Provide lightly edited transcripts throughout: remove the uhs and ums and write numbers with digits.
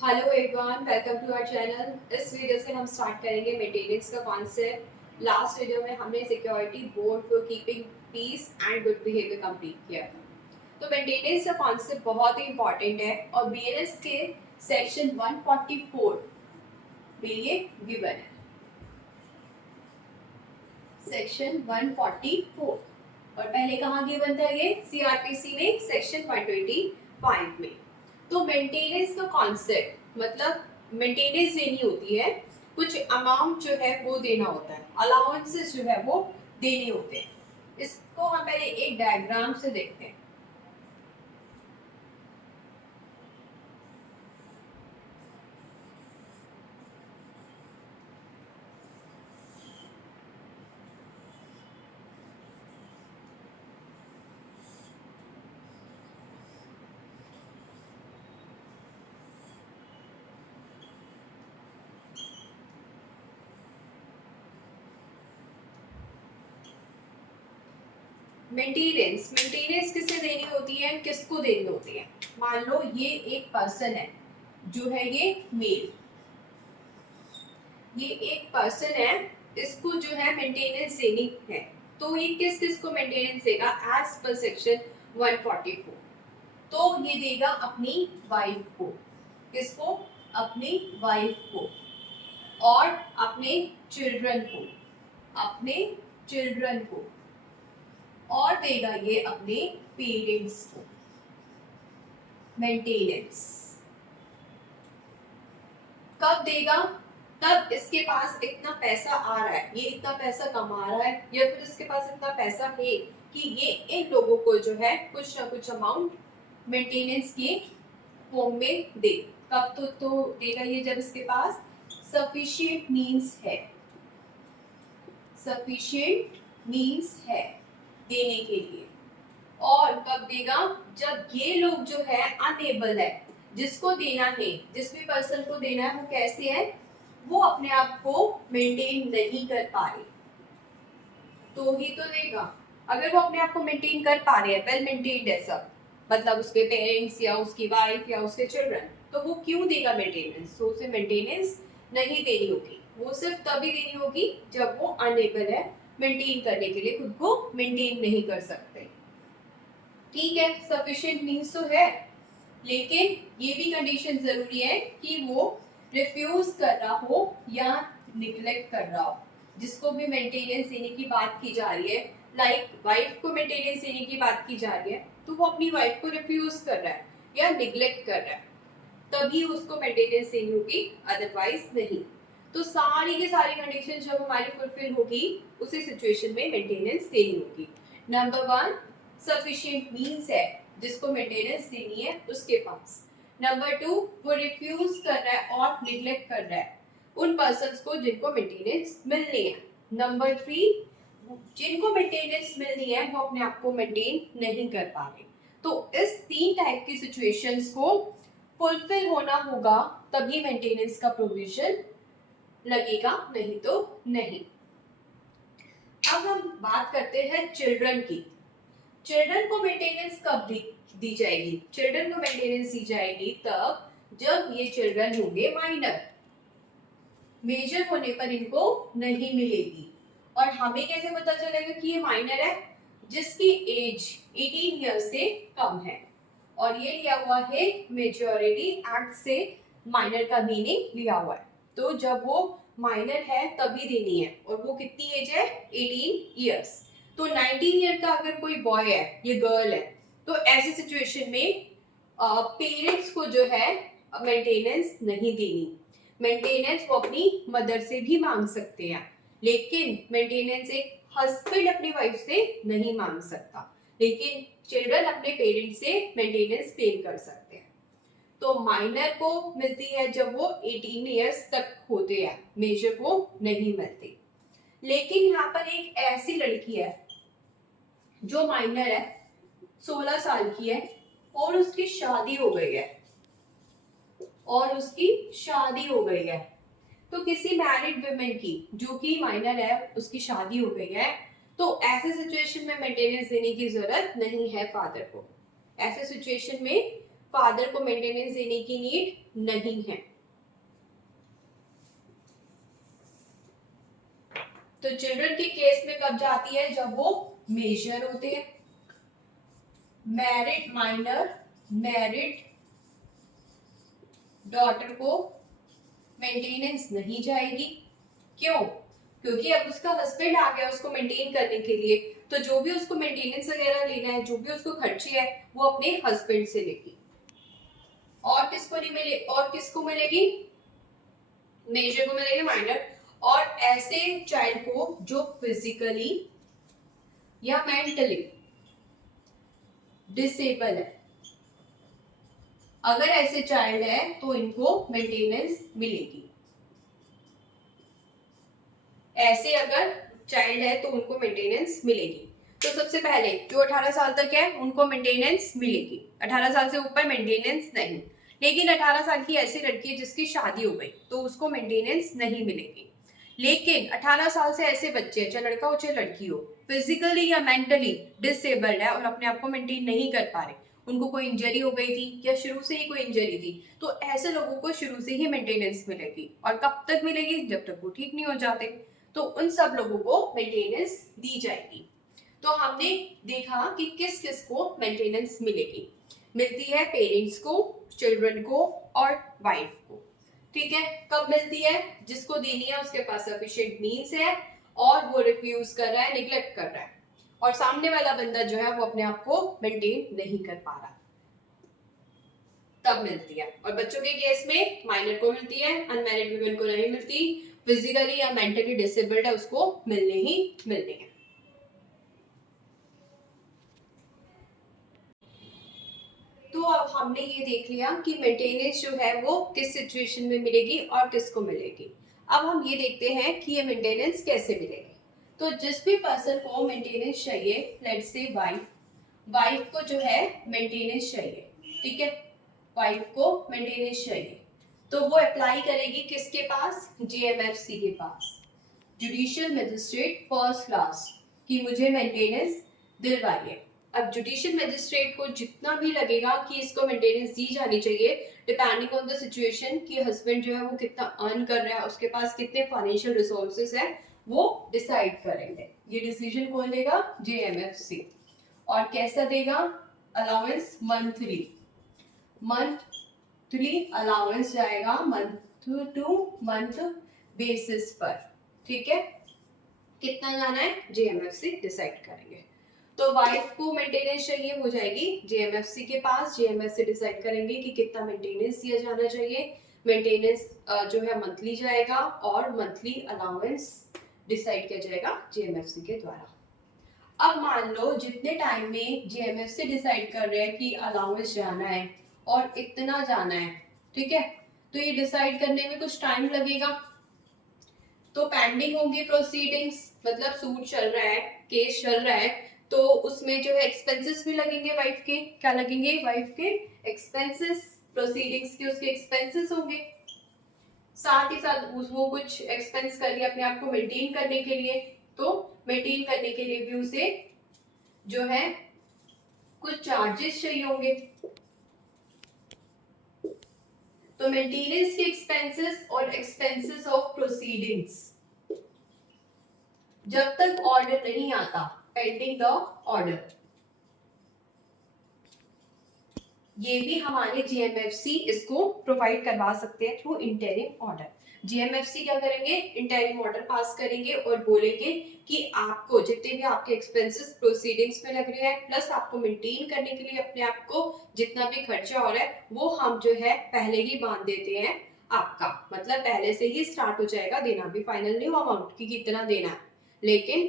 Hello everyone, welcome to our channel. इस video से हम स्टार्ट करेंगे मेंटेनेंस का कॉन्सेप्ट। लास्ट वीडियो में हमने security board for keeping peace and good behaviour complete किया था। तो मेंटेनेंस का कॉन्सेप्ट बहुत ही इंपॉर्टेंट है और बीएनएस के सेक्शन 144 में ये गिवन है। सेक्शन 144 और पहले कहाँ गिवन था ये? सीआरपीसी में सेक्शन 125 में। तो मेंटेनेंस का कॉन्सेप्ट मतलब मेंटेनेंस देनी होती है, कुछ अमाउंट जो है वो देना होता है, अलाउंसेस जो है वो देने होते हैं। इसको हम पहले एक डायग्राम से देखते हैं। मेंटेनेंस किसे देनी होती है, किसको देनी होती है? मान लो ये एक पर्सन है, जो है ये मेल, ये एक पर्सन है, इसको जो है मेंटेनेंस देनी है। तो ये किस किस को मेंटेनेंस देगा एज पर सेक्शन 144? तो ये देगा अपनी वाइफ को। किसको? अपनी वाइफ को। और अपने चिल्ड्रन को, अपने चिल्ड्रन को। और देगा ये अपने पेरेंट्स को मेंटेनेंस। कब देगा? तब इसके पास इतना पैसा आ रहा है, ये इतना पैसा कमा रहा है, या फिर इसके पास इतना पैसा है कि ये इन लोगों को जो है कुछ ना कुछ अमाउंट मेंटेनेंस के फॉर्म में दे। कब तो देगा ये जब इसके पास सफिशिएंट मींस है, सफिशिएंट मींस है देने के लिए। और कब देगा? जब ये लोग जो है अनएबल है, जिसको देना है, जिस भी पर्सन को देना है वो कैसे है, वो अपने आप को मेंटेन नहीं कर पा रहे, तो ही तो देगा। अगर वो अपने आप को मेंटेन कर पा रहे हैं, वेल मेंटेन्ड है सब, मतलब उसके पेरेंट्स या उसकी वाइफ या उसके चिल्ड्रन, तो वो क्यों देगा मेंटेनेंस? तो उसे मेंटेनेंस नहीं देनी होगी, वो सिर्फ तभी देनी होगी जब वो अनएबल है मेंटेन करने के लिए, खुद को मेंटेन नहीं कर सकते। ठीक है, सफिशिएंट मींस तो है, लेकिन ये भी कंडीशन जरूरी है कि वो रिफ्यूज कर रहा हो या निग्लेक्ट कर रहा हो। जिसको भी मेंटेनेंस देने की बात की जा रही है, लाइक वाइफ को मेंटेनेंस देने की बात की जा रही है, तो वो अपनी वाइफ को रिफ्यूज कर रहा है या निग्लेक्ट कर रहा है, तभी उसको मेंटेनेंस देनी होगी, अदरवाइज नहीं। तो सारी की सारी कंडीशन जब हमारी फुलफिल होगी, उसी सिचुएशन में मेंटेनेंस देनी होगी। नंबर 1 सफिशिएंट मींस है, जिसको मेंटेनेंस देनी है उसके पास। नंबर 2 वो रिफ्यूज कर रहा है और निग्लेक्ट कर रहा है उन पर्संस को जिनको मेंटेनेंस मिलनी है। नंबर 3 जिनको मेंटेनेंस मिलनी है वो अपने आप को मेंटेन नहीं कर पा रहे। तो इस 3 टाइप की सिचुएशंस को फुलफिल होना होगा, तभी मेंटेनेंस का प्रोविजन लगेगा, नहीं तो नहीं। अब हम बात करते हैं चिल्ड्रन की। चिल्ड्रन को मेंटेनेंस कब दी जाएगी? चिल्ड्रन को मेंटेनेंस दी जाएगी तब जब ये चिल्ड्रन होंगे माइनर, मेजर होने पर इनको नहीं मिलेगी। और हमें कैसे पता चलेगा कि ये माइनर है? जिसकी एज 18 ईयर्स से कम है। और ये लिया हुआ है मेजॉरिटी एक्ट से, माइनर का मीनिंग लिया हुआ है। तो जब वो माइनर है तभी देनी है, और वो कितनी एज है? 18 ईयर्स। तो 19 ईयर का अगर कोई बॉय है, ये गर्ल है, तो ऐसी सिचुएशन में पेरेंट्स को जो है मेंटेनेंस नहीं देनी। मेंटेनेंस वो अपनी मदर से भी मांग सकते हैं, लेकिन मेंटेनेंस एक हस्बैंड अपनी वाइफ से नहीं मांग सकता, लेकिन चिल्ड्रन अपने पेरेंट्स से मेंटेनेंस क्लेम कर सकते हैं। तो माइनर को मिलती है जब वो 18 इयर्स तक होते हैं, मेजर को नहीं मिलती। लेकिन यहाँ पर एक ऐसी लड़की है जो माइनर है, 16 साल की है, और उसकी शादी हो गई है, और उसकी शादी हो गई है। तो किसी मैरिड वुमेन की जो कि माइनर है, उसकी शादी हो गई है, तो ऐसे सिचुएशन में मेंटेनेंस देने की जरूरत नहीं है फादर को। ऐसे सिचुएशन में फादर को मेंटेनेंस देने की नीड नहीं है। तो चिल्ड्रन के केस में कब जाती है, जब वो मेजर होते हैं। मैरिड माइनर, मैरिड डॉटर को मेंटेनेंस नहीं जाएगी। क्यों? क्योंकि अब उसका हस्बैंड आ गया उसको मेंटेन करने के लिए, तो जो भी उसको मेंटेनेंस वगैरह लेना है, जो भी उसको खर्चे है, वो अपने हस्बैंड से लेगी। और किसको नहीं मिले, और किसको मिलेगी? मेजर को मिलेगी, माइनर। और ऐसे चाइल्ड को जो फिजिकली या मेंटली डिसेबल है, अगर ऐसे चाइल्ड है तो इनको मेंटेनेंस मिलेगी। ऐसे अगर चाइल्ड है तो उनको मेंटेनेंस मिलेगी। तो सबसे पहले जो 18 साल तक है उनको मेंटेनेंस मिलेगी, 18 साल से ऊपर मेंटेनेंस नहीं। लेकिन 18 साल की ऐसी लड़की है जिसकी शादी हो गई तो उसको मेंटेनेंस नहीं मिलेगी। लेकिन 18 साल से ऐसे बच्चे, चाहे लड़का हो चाहे लड़की हो, फिजिकली या मेंटली डिसेबल्ड है और अपने आप को मेंटेन नहीं कर पा रहे, उनको कोई इंजरी हो गई थी या शुरू से ही कोई इंजरी थी, तो ऐसे लोगों को शुरू से ही मेंटेनेंस मिलेगी। और कब तक मिलेगी? जब तक वो ठीक नहीं हो जाते। तो उन सब लोगों को मेंटेनेंस दी जाएगी। तो हमने देखा कि किस किस को मेंटेनेंस मिलेगी। मिलती है पेरेंट्स को, चिल्ड्रन को और वाइफ को। ठीक है, कब मिलती है? जिसको देनी है उसके पास सफिशिएंट मींस है और वो रिफ्यूज कर रहा है, निग्लेक्ट कर रहा है, और सामने वाला बंदा जो है वो अपने आप को मेंटेन नहीं कर पा रहा, तब मिलती है। और बच्चों के केस में माइनर को मिलती है, अनमैरिड वुमेन को नहीं मिलती। फिजिकली या मेंटली डिसेबल्ड है उसको मिलने ही मिलनी है। तो अब हमने ये देख लिया कि मेंटेनेंस जो है वो किस सिचुएशन में मिलेगी और किसको मिलेगी। अब हम ये देखते हैं कि ये मेंटेनेंस कैसे मिलेगी। तो जिस भी पर्सन को मेंटेनेंस चाहिए, लेट्स से वाइफ, वाइफ को जो है मेंटेनेंस चाहिए, ठीक है, वाइफ को मेंटेनेंस चाहिए, तो वो अप्लाई करेगी किसके पास? जेएमएफसी के पास, जुडिशियल मजिस्ट्रेट फर्स्ट क्लास, कि मुझे मेंटेनेंस दिलवाइए। अब जुडिशियल मजिस्ट्रेट को जितना भी लगेगा कि इसको मेंटेनेंस दी जानी चाहिए, डिपेंडिंग ऑन द सिचुएशन कि हस्बैंड जो है वो कितना अर्न कर रहा है, उसके पास कितने फाइनेंशियल रिसोर्सेज है, वो डिसाइड करेंगे। ये डिसीजन कौन लेगा? जेएमएफसी। और कैसा देगा? अलाउंस मंथली, मंथली अलाउंस जाएगा, मंथ टू मंथ बेसिस पर। ठीक है, कितना जाना है जेएमएफसी डिसाइड करेंगे। तो वाइफ को मेंटेनेंस चाहिए, हो जाएगी जेएमएफसी के पास, जेएमएफसी डिसाइड करेंगे कि कितना मेंटेनेंस दिया जाना चाहिए। मेंटेनेंस जो है मंथली जाएगा और मंथली अलाउंस डिसाइड किया जाएगा जेएमएफसी के द्वारा। अब मान लो जितने टाइम में जेएमएफसी डिसाइड कर रहे हैं कि अलाउंस जाना है और इतना जाना है, ठीक है, तो ये डिसाइड करने में कुछ टाइम लगेगा, तो पेंडिंग होंगी प्रोसीडिंग्स, मतलब सूट चल रहा है, केस चल रहा है, तो उसमें जो है एक्सपेंसेस भी लगेंगे वाइफ के। क्या लगेंगे? वाइफ के एक्सपेंसेस, प्रोसीडिंग्स के उसके एक्सपेंसेस होंगे। साथ ही साथ वो कुछ एक्सपेंस कर लिया अपने आप को मेंटेन करने के लिए, तो मेंटेन करने के लिए भी उसे जो है कुछ चार्जेस चाहिए होंगे। तो मेंटेनेंस के एक्सपेंसेस और एक्सपेंसेस ऑफ प्रोसीडिंग्स, जब तक ऑर्डर नहीं आता, पेंडिंग द ऑर्डर, ये भी हमारे जीएमएफसी इसको प्रोवाइड करवा सकते हैं थ्रू इंटरिम ऑर्डर। जीएमएफसी क्या करेंगे? इंटरिम ऑर्डर पास करेंगे और बोलेंगे कि आपको जितने भी आपके एक्सपेंसेस प्रोसीडिंग्स में लग रहे हैं, प्लस आपको मेंटेन करने के लिए अपने आप को जितना भी खर्चा हो रहा है, वो हम जो है पहले ही बांध देते हैं आपका, मतलब पहले से ही स्टार्ट हो जाएगा देना। भी फाइनल नहीं हुआ अमाउंट कि कितना देना है, लेकिन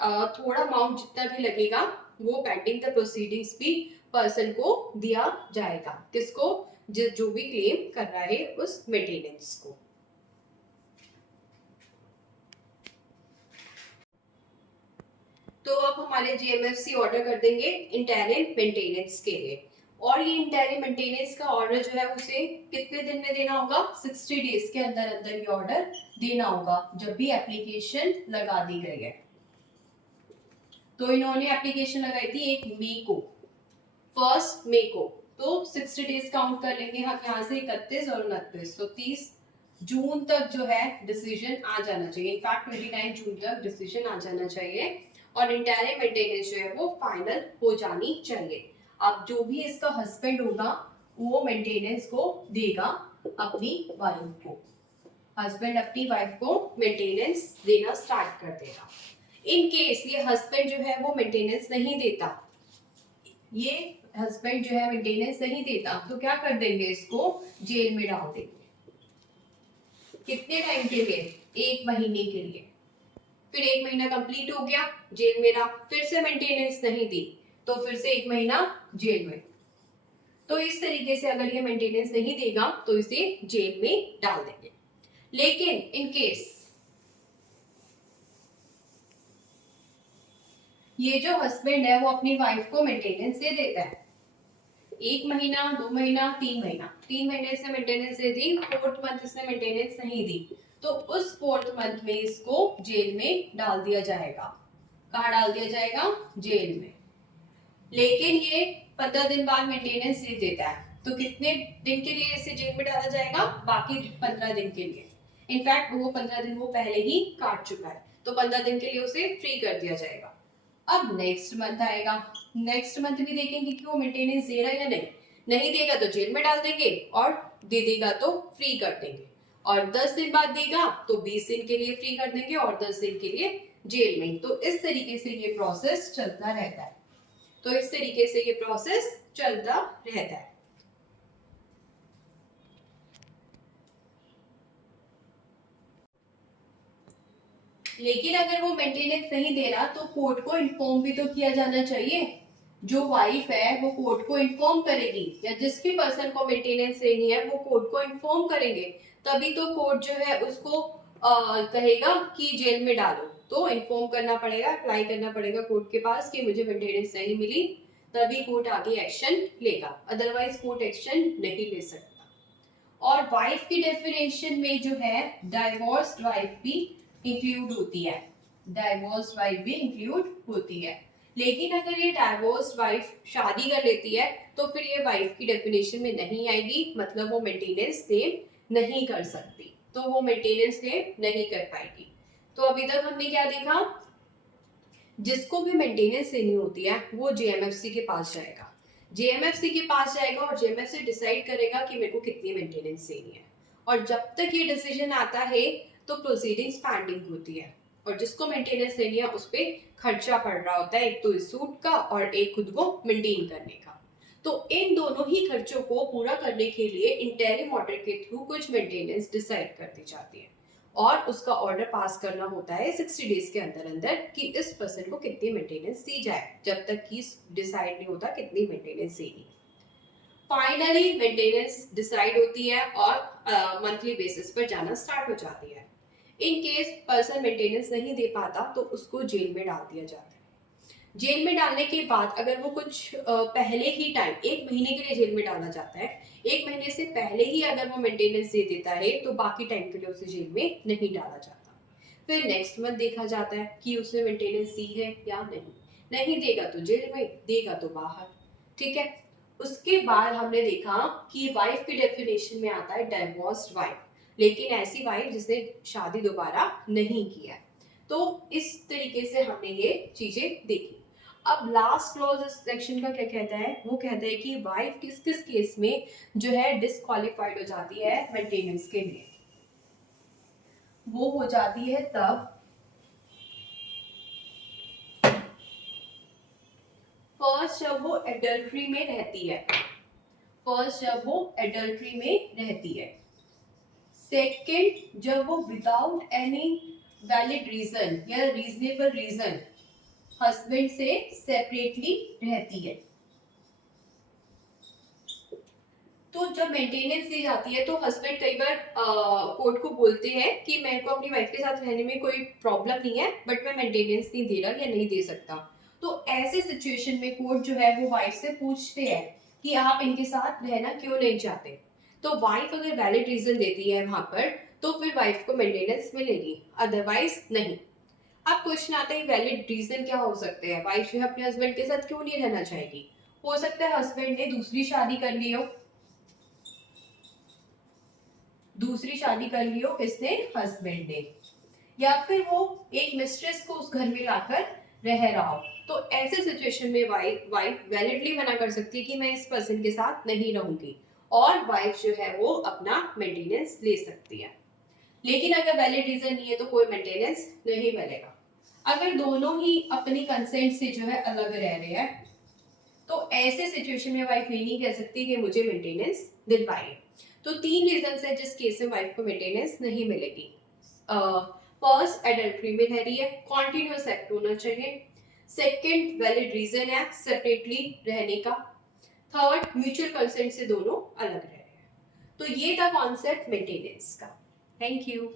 थोड़ा अमाउंट जितना भी लगेगा वो पेंडिंग द प्रोसीडिंग्स भी पर्सन को दिया जाएगा। किसको? जो भी क्लेम कर रहा है उस मेंटेनेंस को। तो अब हमारे जीएमएफसी ऑर्डर कर देंगे इंटरिम मेंटेनेंस के लिए, और ये इंटरिम मेंटेनेंस का ऑर्डर जो है उसे कितने दिन में देना होगा? 60 डेज के अंदर अंदर ये ऑर्डर देना होगा, जब भी एप्लीकेशन लगा दी गई है। तो इन्होंने एप्लीकेशन लगाई थी 1 मई को, 1 मई को, तो 60 डेज काउंट कर लेंगे हम यहाँ से 31 और 29, तो 30 जून तक जो है डिसीजन आ जाना चाहिए। इनफैक्ट 29 जून तक डिसीजन आ जाना चाहिए और इंटायर मेंटेनेंस जो है वो फाइनल हो जानी चाहिए। अब जो भी इसका हस्बैंड होगा वो मेंटेनेंस को देगा अपनी वाइफ को, हस्बैंड अपनी वाइफ को मेंटेनेंस देना स्टार्ट कर देगा। इन केस ये हस्बैंड जो है वो मेंटेनेंस नहीं देता, ये हस्बैंड जो है मेंटेनेंस नहीं देता, तो क्या कर देंगे, इसको जेल में डाल देंगे। कितने टाइम के लिए, 1 महीने के लिए। फिर 1 महीना कंप्लीट हो गया, जेल में रहा, फिर से मेंटेनेंस नहीं दी तो फिर से 1 महीना जेल में। तो इस तरीके से अगर ये मेंटेनेंस नहीं देगा तो इसे जेल में डाल देंगे। लेकिन इन केस ये जो हस्बैंड है वो अपनी वाइफ को मेंटेनेंस दे देता है, 1 महीना, 2 महीना, 3 महीना, 3 महीने से मेंटेनेंस दे दी, 4th मंथ इसने मेंटेनेंस नहीं दी, तो उस 4th मंथ में इसको जेल में डाल दिया जाएगा। कहाँ डाल दिया जाएगा, जेल में। लेकिन ये 15 दिन बाद मेंटेनेंस दे देता है, तो कितने दिन के लिए इसे जेल में डाला जाएगा, बाकी 15 दिन के लिए। इनफैक्ट वो 15 दिन वो पहले ही काट चुका है, तो 15 दिन के लिए उसे फ्री कर दिया जाएगा। अब नेक्स्ट मंथ आएगा, नेक्स्ट मंथ भी देखेंगे कि वो मेंटेनेंस दे रहा है या नहीं, नहीं देगा तो जेल में डाल देंगे और दे देगा तो फ्री कर देंगे, और 10 दिन बाद देगा तो 20 दिन के लिए फ्री कर देंगे और 10 दिन के लिए जेल में। तो इस तरीके से ये प्रोसेस चलता रहता है, तो इस तरीके से ये प्रोसेस चलता रहता है। लेकिन अगर वो मेंटेनेंस नहीं दे रहा तो कोर्ट को इन्फॉर्म भी तो किया जाना चाहिए। जो वाइफ है वो कोर्ट को इन्फॉर्म करेगी, या जिस भी पर्सन को मेंटेनेंस देनी है वो कोर्ट को इन्फॉर्म करेंगे, तभी तो कोर्ट जो है उसको कहेगा कि जेल में डालो। तो इन्फॉर्म करना पड़ेगा, अप्लाई करना पड़ेगा कोर्ट के पास कि मुझे मेंटेनेंस नहीं मिली, तभी कोर्ट आगे एक्शन लेगा, अदरवाइज कोर्ट एक्शन नहीं ले सकता। और वाइफ की डेफिनेशन में जो है डाइवोर्स्ड वाइफ भी इंक्लूड होती है, डाइवोर्स वाइफ भी इंक्लूड होती है। लेकिन अगर ये डाइवोर्स वाइफ शादी कर लेती है तो फिर ये वाइफ की डेफिनेशन में नहीं आएगी, मतलब वो मेंटेनेंस क्लेम नहीं कर सकती, तो वो मेंटेनेंस क्लेम नहीं कर पाएगी। तो अभी तक हमने क्या देखा, जिसको भी मेंटेनेंस देनी होती है वो जेएमएफसी के पास जाएगा, जेएमएफसी के पास जाएगा और जेएमएफसी डिसाइड करेगा कि मेरे को कितनी मेंटेनेंस देनी है, और जब तक ये डिसीजन आता है तो प्रोसीडिंग्स पेंडिंग होती है, और जिसको मेंटेनेंस देनी है उस पर खर्चा पड़ रहा होता है, एक तो इस सूट का और एक खुद को मेंटेन करने का। तो इन दोनों ही खर्चों को पूरा करने के लिए इंटरिम ऑर्डर के थ्रू कुछ मेंटेनेंस डिसाइड कर दी जाती है, और उसका ऑर्डर पास करना होता है 60 डेज के अंदर अंदर कि इस पर्सन को कितनी मेंटेनेंस दी जाए, जब तक कि डिसाइड नहीं होता कितनी मेंटेनेंस देनी। फाइनली मेंटेनेंस डिसाइड होती है और मंथली बेसिस पर जाना स्टार्ट हो जाती है। इन केस पर्सन मेंटेनेंस नहीं दे पाता तो उसको जेल में डाल दिया जाता है। जेल में डालने के बाद अगर वो कुछ पहले ही टाइम, 1 महीने के लिए जेल में डाला जाता है, 1 महीने से पहले ही अगर वो मेंटेनेंस दे देता है तो बाकी टाइम के लिए उसे जेल में नहीं डाला जाता। फिर नेक्स्ट मंथ देखा जाता है कि उसने मेंटेनेंस दी है या नहीं, नहीं देगा तो जेल में, देगा तो बाहर, ठीक है। उसके बाद हमने देखा कि वाइफ की डेफिनेशन में आता है डाइवोर्स्ड वाइफ, लेकिन ऐसी वाइफ जिसने शादी दोबारा नहीं किया। तो इस तरीके से हमने ये चीजें देखी। अब लास्ट क्लॉज इस सेक्शन का क्या कहता है, वो कहता है कि वाइफ किस किस केस में जो है डिस्क्वालिफाइड हो जाती है मेंटेनेंस के लिए। वो हो जाती है तब फर्स्ट जब वो एडल्ट्री में रहती है, फर्स्ट जब वो एडल्ट्री में रहती है, सेकेंड जब वो विदाउट एनी वैलिड रीजन या रीजनेबल रीजन हस्बैंड से सेपरेटली रहती है। तो जब मेंटेनेंस दी जाती है तो हस्बैंड कई बार कोर्ट को बोलते हैं कि मेरे को अपनी वाइफ के साथ रहने में कोई प्रॉब्लम नहीं है, बट मैं मेंटेनेंस नहीं दे रहा या नहीं दे सकता। तो ऐसे सिचुएशन में कोर्ट जो है वो वाइफ से पूछते हैं कि आप इनके साथ रहना क्यों नहीं चाहते। तो वाइफ अगर वैलिड रीजन देती है वहां पर तो फिर वाइफ को मेंटेनेंस मिलेगी, अदरवाइज नहीं। अब क्वेश्चन आता है वैलिड रीजन क्या हो सकते हैं, वाइफ जो है अपने हस्बैंड के साथ क्यों नहीं रहना चाहेगी। हो सकता है हस्बैंड ने दूसरी शादी कर ली हो, किसने, हस्बैंड ने, या फिर वो एक मिस्ट्रेस को उस घर में लाकर रह रहा हो। तो ऐसे सिचुएशन में वाइफ वैलिडली मना कर सकती है कि मैं इस पर्सन के साथ नहीं रहूंगी, और वाइफ जो है वो अपना मेंटेनेंस ले सकती है। लेकिन अगर वैलिड रीजन नहीं है तो कोई मेंटेनेंस नहीं मिलेगा। अगर दोनों ही अपनी कंसेंट से जो है अलग रह रहे हैं, तो ऐसे सिचुएशन में वाइफ ये नहीं कह सकती कि मुझे मेंटेनेंस दिलवाइए। तो 3 रीजन है जिस केस में वाइफ को मेंटेनेंस नहीं मिलेगी। फर्स्ट, एडल्ट्री में रह रही है, कॉन्टिन्यूअस एक्ट होना चाहिए। सेकंड, वैलिड रीजन है सेपरेटली रहने का। थर्ड, म्यूचुअल कंसेंट से दोनों अलग रह रहे हैं। तो ये था कॉन्सेप्ट मेंटेनेंस का। Thank you.